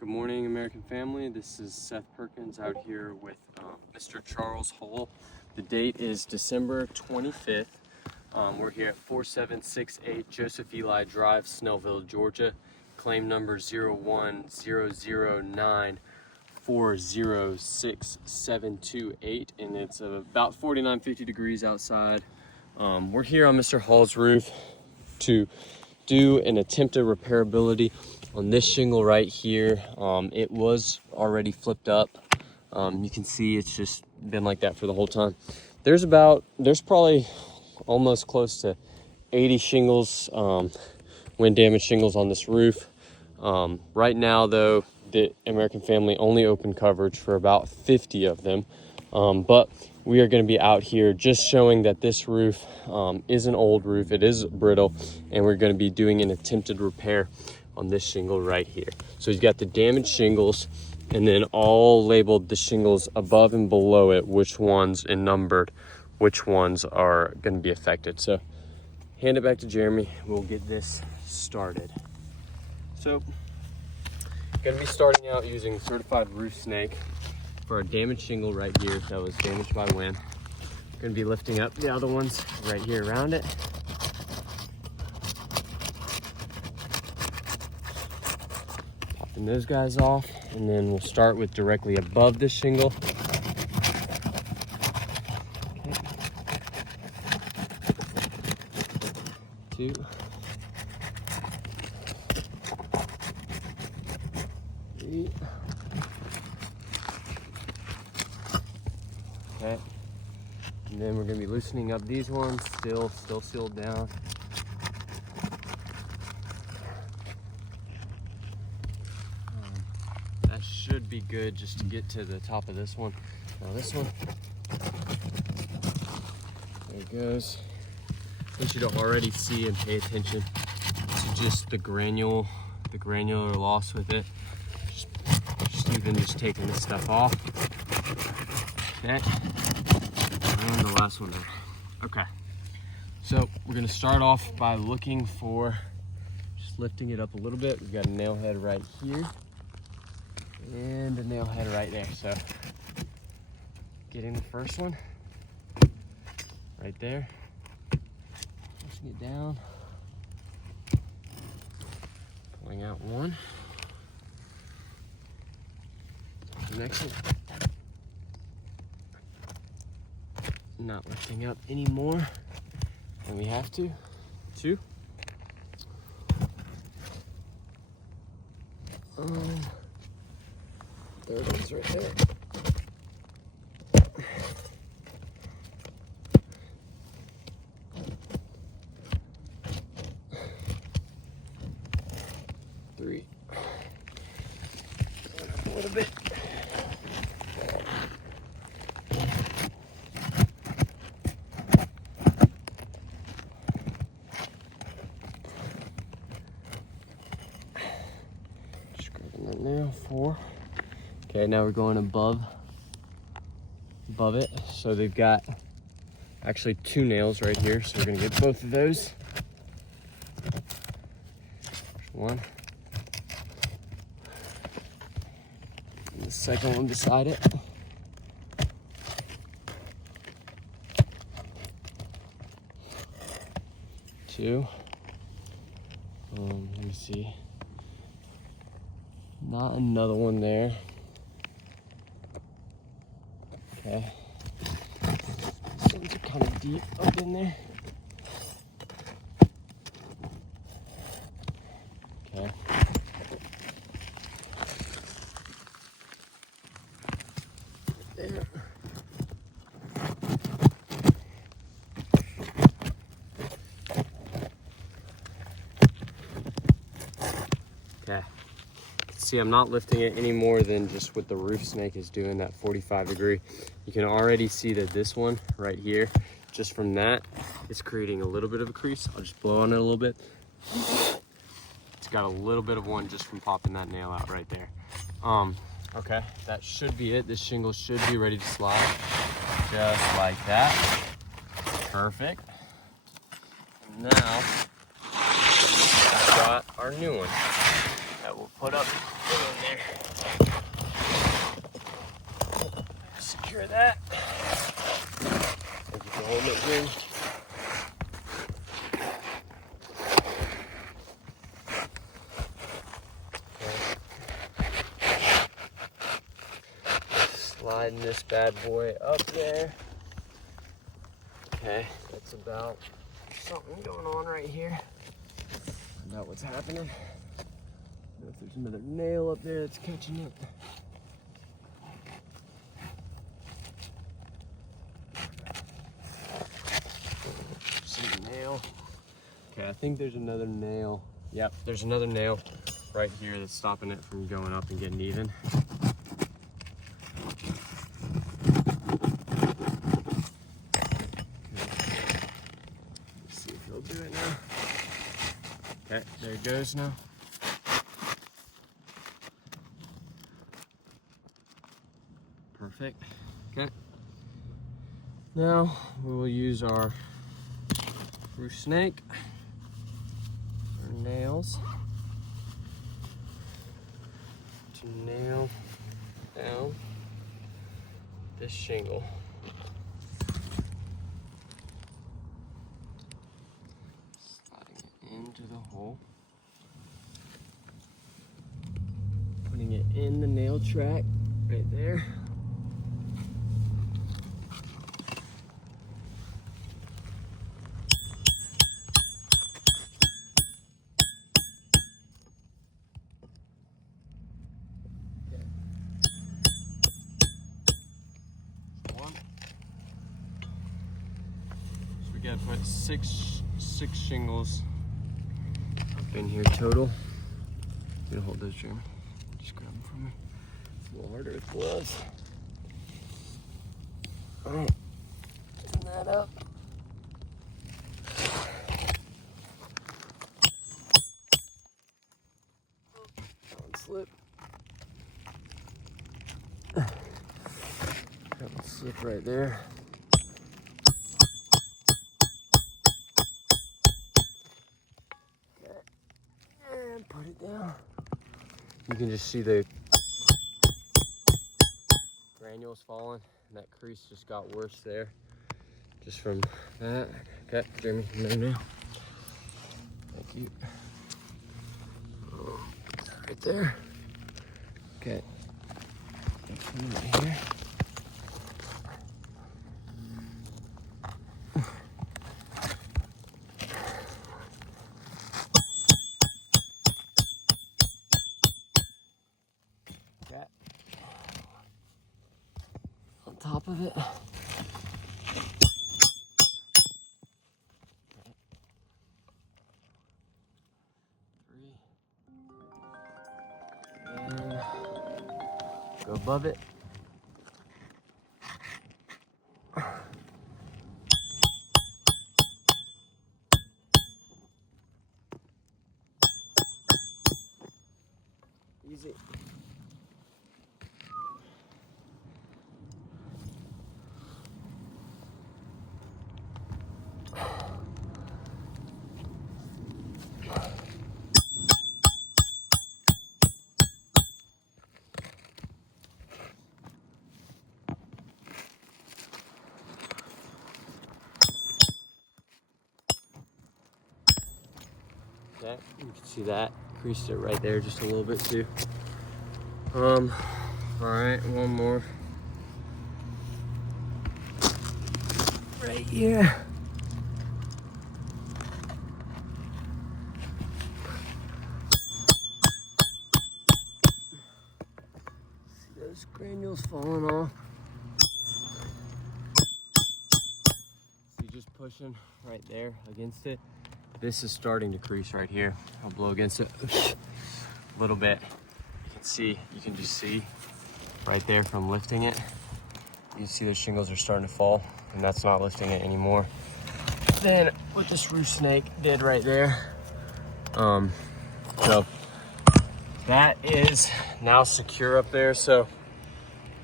Good morning, American family. This is Seth Perkins out here with Mr. Charles Hull. The date is December 25th. We're here at 4768 Joseph Eli Drive, Snellville, Georgia. Claim number 01009406728, and it's about 49-50 degrees outside. We're here on Mr. Hull's roof to do an attempted repairability on this shingle right here. It was already flipped up. You can see it's just been like that for the whole time. There's probably almost close to 80 shingles, wind damage shingles on this roof. Right now though, the American family only opened coverage for about 50 of them. But we are going to be out here just showing that this roof is an old roof. It is brittle, and we're going to be doing an attempted repair on this shingle right here. So you've got the damaged shingles, and then all labeled the shingles above and below it, which ones and numbered, which ones are going to be affected. So hand it back to Jeremy. We'll get this started. So going to be starting out using certified roof snake for our damaged shingle right here that was damaged by wind. Going to be lifting up the other ones right here around it. Popping those guys off, and then we'll start with directly above this shingle. Okay. 2. 3. Okay, and then we're going to be loosening up these ones, still sealed down. That should be good just to get to the top of this one. Now this one, there it goes. I want you to already see and pay attention to just the granular loss with it. Just taking this stuff off. Okay, and the last one there. Okay, so we're gonna start off by looking for, just lifting it up a little bit. We've got a nail head right here and a nail head right there. So getting the first one right there, pushing it down, pulling out one. The next one, not lifting up any more than we have to. 2. Third one's right there. 3. Going up a little bit. Now 4. Okay, now we're going above it. So they've got actually 2 nails right here, so we're gonna get both of those. There's one, and the second one beside it. Two. Let me see. Not another one there. Okay. These ones are kind of deep up in there. Okay. There. Okay. See, I'm not lifting it any more than just what the roof snake is doing, that 45 degree. You can already see that this one right here, just from that, it's creating a little bit of a crease. I'll just blow on it a little bit. It's got a little bit of one just from popping that nail out right there. Okay, that should be it. This shingle should be ready to slide, just like that. Perfect. And now, I've got our new one that we'll put up in there. secure that. Thank you for holding it, Jim. Sliding this bad boy up there. Okay, that's about something going on right here. About what's happening. I don't know if there's another nail up there that's catching up. See the nail. Okay, I think there's another nail. Yep, there's another nail right here that's stopping it from going up and getting even. Let's see if he'll do it now. Okay, there it goes now. Perfect. Okay. Now we will use our roof snake, our nails, to nail down this shingle. Sliding it into the hole. Putting it in the nail track right there. We gotta put six shingles up in here total. You gonna hold those, Jeremy? Just grab them from me. It's a little harder with gloves. All right, open that up. Don't slip. That one slip right there. Put it down. You can just see the granules falling, and that crease just got worse there, just from that. Okay, Jeremy, no now. Thank you. Right there. Okay. Put it right here. On top of it. Three. And go above it. Easy. Okay, you can see that. Creased it right there just a little bit too. All right, one more. Right here. See those granules falling off? See, just pushing right there against it. This is starting to crease right here. I'll blow against it a little bit. You can just see right there from lifting it. You can see those shingles are starting to fall, and that's not lifting it anymore. Then what this roof snake did right there. So that is now secure up there. So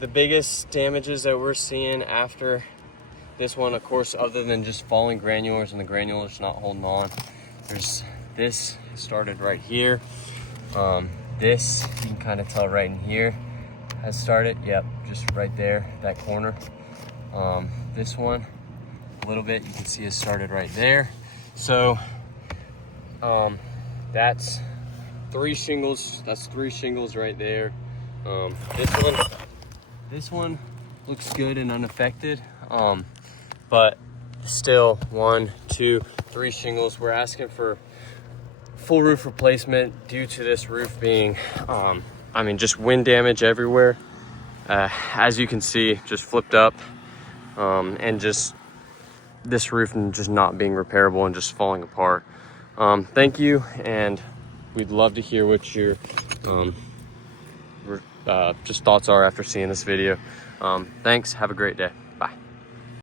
the biggest damages that we're seeing after this one, of course, other than just falling granulars and the granulars not holding on, there's this started right here. This, you can kind of tell right in here, has started. Yep, just right there, that corner. This one, a little bit, you can see it started right there. So that's 3 shingles. That's 3 shingles right there. This one looks good and unaffected, but still 1, 2, 3 shingles. We're asking for full roof replacement due to this roof being, I mean, just wind damage everywhere. As you can see, just flipped up, and just this roof just not being repairable and just falling apart. Thank you, and we'd love to hear what your just thoughts are after seeing this video. Thanks, have a great day.